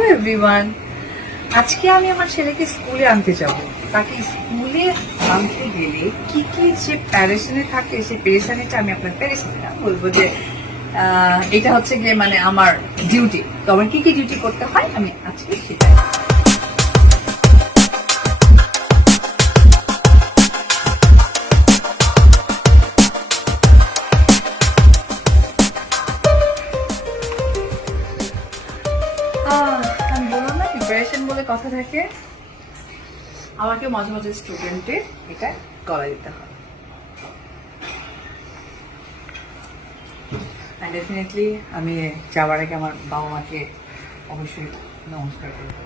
Hello everyone, আজকে আমি আমার ছেলেকে স্কুলে আনতে যাব। তাকে স্কুলে আনতে গেলে কি কি যে প্যারেশানি থাকে, সেই প্যারেশানিটা আমি আপনার প্যারেশানি না বলবো যে এটা হচ্ছে গিয়ে মানে আমার ডিউটি। তো আমার কি কি ডিউটি করতে হয় আমি আজকে সেটাই। আমি বললাম না প্রিপারেশন বলে কথা থাকে, আমাকে মাঝে মাঝে স্টুডেন্টের এটা করা দিতে হয়। ডেফিনেটলি আমি যাওয়ার আগে আমার বাবা মাকে অবশ্যই নমস্কার করব।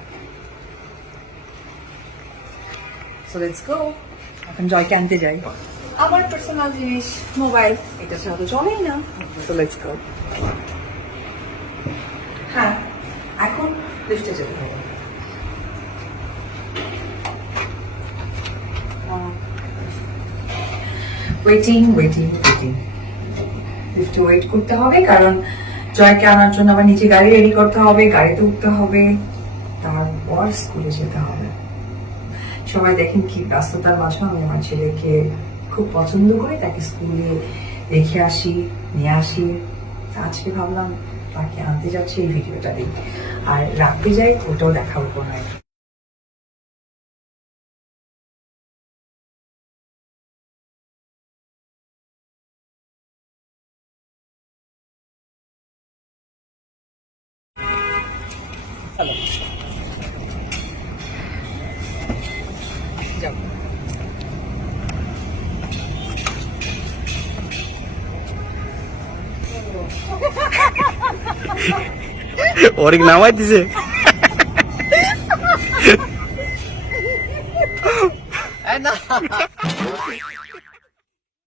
সো লেটস গো, এখন জয়কে আনতে যাই। আমার পার্সোনাল জিনিস মোবাইল, এটা ছাড়া তো চলেই না। So let's go. হ্যাঁ, এখন লিফটে যেতে হবে। ওয়েটিং ওয়েটিং ওয়েটিং, লিফটে ওয়েট করতে হবে, কারণ জয়কে আনার জন্য আবার নিচে গাড়ি রেডি করতে হবে, গাড়িতে উঠতে হবে, তারপর স্কুলে যেতে হবে। সবাই দেখেন কি ব্যস্ততার মাঝে আমি আমার ছেলেকে খুব পছন্দ করি, তাকে স্কুলে রেখে আসি, নিয়ে আসি। আজকে ভাবলাম তাকে আনতে যাচ্ছি, এই ভিডিওটা দিই, আর রাখতে যাই ওটাও দেখাবো না। যাও। ওরে নামাই দিছে। না